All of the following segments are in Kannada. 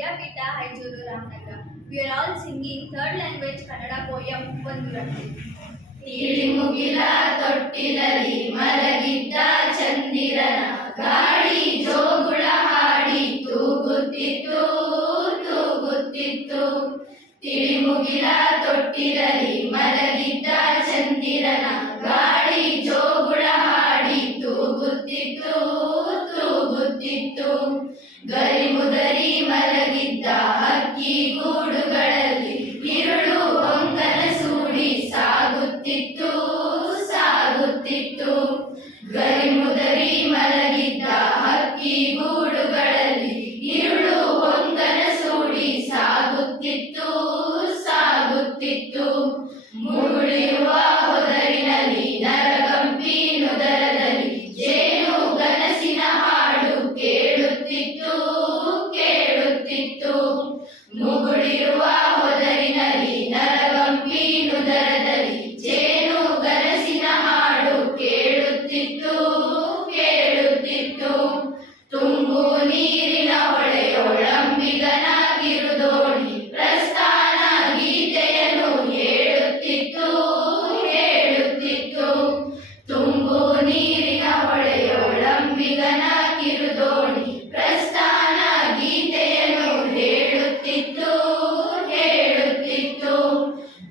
Vidyapeetha ಹೈಜೂರು Ramanagara. We are all singing third language Kannada poem ಒಂದು ರಟ್ಟಿ. ತಿಳಿಮುಗಿಲ ತೊಟ್ಟಿಲಲ್ಲಿ ಮಲಗಿದ್ದ ಚಂದಿರನ ಗಾಳಿ ಜೋಗುಳ ಹಾಡಿ ತೂಗುತ್ತಿತ್ತು ತೂಗುತ್ತಿತ್ತು. ತಿಳಿಮುಗಿಲ ತೊಟ್ಟಿಲಲ್ಲಿ ಮಲಗಿದ್ದ ಚಂದಿರನ ಗಾಳಿ ಜೋಗುಳ ಹಾಡಿ ತೂಗುತ್ತಿತ್ತು ತೂಗುತ್ತಿತ್ತು. ಗರಿಮುದರಿ ಮಲಗಿದ್ದ ಹಕ್ಕಿ ಗೂಡುಗಳಲ್ಲಿ ಇರುಳು ಹೊಂಗನ ಸೂಡಿ ಸಾಗುತ್ತಿತ್ತು ಸಾಗುತ್ತಿತ್ತು. ಗರಿಮುದರಿ ಮಲಗಿದ್ದ ಹಕ್ಕಿ ಗೂಡುಗಳಲ್ಲಿ ಇರುಳು ಹೊಂಗನ ಸೂಡಿ ಸಾಗುತ್ತಿತ್ತು ಸಾಗುತ್ತಿತ್ತು. ಮುಗುಳಿರುವ ಹೊದರಿನಲ್ಲಿ ನರಗಂಪಿ ನುದರದಲ್ಲಿ ಜೇನು ಗನಸಿನ ಹಾಡು ಕೇಳುತ್ತಿತ್ತು ಕೇಳುತ್ತಿತ್ತು. ಮುಗುಳಿರುವ ಹೊದರಿನಲ್ಲಿ ನರಗಂಪಿ ನುದರದಲ್ಲಿ ಜೇನು ಗನಸಿನ ಹಾಡು ಕೇಳುತ್ತಿತ್ತು ಕೇಳುತ್ತಿತ್ತು. ತುಂಬು ನೀರಿನ ಹೊಳೆಯೊಳಂಬಿಗನ ಕಿರುದೋಣಿ ಪ್ರಸ್ಥಾನ ಗೀತೆಯನ್ನು ಹೇಳುತ್ತಿತ್ತು ಹೇಳುತ್ತಿತ್ತು. ತುಂಬು ನೀರಿನ ಹೊಳೆಯೊಳಂಬಿಗನ ಕಿರುದೋಣಿ ಪ್ರಸ್ಥಾನ ಗೀತೆಯನ್ನು ಹೇಳುತ್ತಿತ್ತು ಹೇಳುತ್ತಿತ್ತು.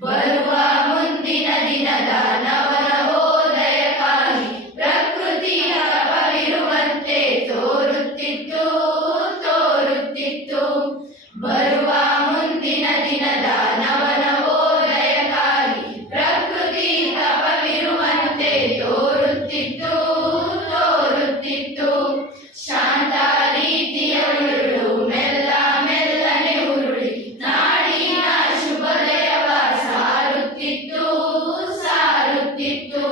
ಬರುವ ಮುಂದಿನ ದಿನದ ನವನವೋದಯಕ್ಕಾಗಿ ಪ್ರಕೃತಿಯ ಕವಿರುವಂತೆ ತೋರುತ್ತಿತ್ತು ತೋರುತ್ತಿತ್ತು. ಬರುವ ಮುಂದಿನ ದಿನದ ನವನವೋದಯಕ್ಕಾಗಿ ಪ್ರಕೃತಿ ಕವಿರುವಂತೆ ತೋರುತ್ತಿತ್ತು ತೋರುತ್ತಿತ್ತು. ಶಾಂತ ರೀತಿಯ ಉರುಳು ಮೆಲ್ಲ ಮೆಲ್ಲನೆ ಉರುಳಿ ನಾಡಿನ ಶುಭೋದಯವ ಸಾರುತ್ತಿತ್ತು ಸಾರುತ್ತಿತ್ತು.